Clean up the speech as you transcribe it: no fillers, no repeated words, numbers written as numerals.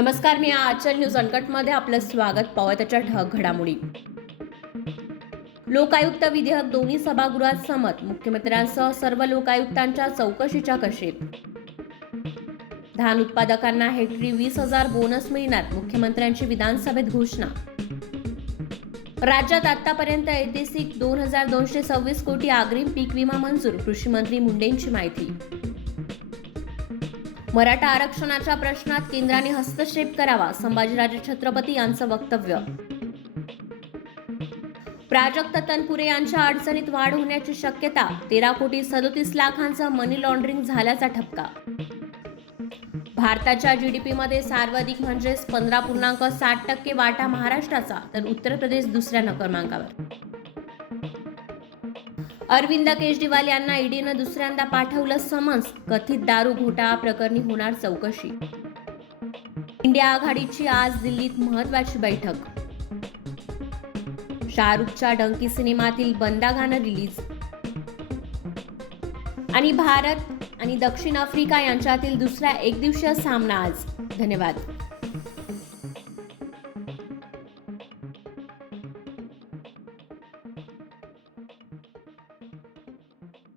नमस्कार, मी आजच्या न्यूज अनकटमध्ये आपलं स्वागत. पाहूया त्याच्या ठळक घडामोडी. लोकायुक्त विधेयक दोन्ही सभागृहात संमत. मुख्यमंत्र्यांसह सर्व लोकायुक्तांच्या चौकशीच्या कक्षेत. धान उत्पादकांना हेक्टरी 20,000 बोनस मिळणार. मुख्यमंत्र्यांची विधानसभेत घोषणा. राज्यात आतापर्यंत ऐतिहासिक 2,226 कोटी अग्रिम पीक विमा मंजूर. कृषी मंत्री मुंडेंची माहिती. मराठा आरक्षणाच्या प्रश्नात केंद्राने हस्तक्षेप करावा. संभाजीराजे छत्रपती यांचं वक्तव्य. प्राजक्त तनपुरे यांच्या अडचणीत वाढ होण्याची शक्यता. 13,37,00,000 मनी लॉन्ड्रिंग झाल्याचा ठपका. भारताच्या जीडीपीमध्ये सर्वाधिक म्हणजेच 15.7% वाटा महाराष्ट्राचा, तर उत्तर प्रदेश दुसऱ्या क्रमांकावर. अरविंद केजरीवाल यांना ईडीनं दुसऱ्यांदा पाठवलं समन्स. कथित दारू घोटाळा प्रकरणी होणार चौकशी. इंडिया आघाडीची आज दिल्लीत महत्त्वाची बैठक. शाहरुखच्या डंकी सिनेमातील बंदा गाणं रिलीज. आणि भारत आणि दक्षिण आफ्रिका यांच्यातील दुसरा एकदिवसीय सामना आज. धन्यवाद.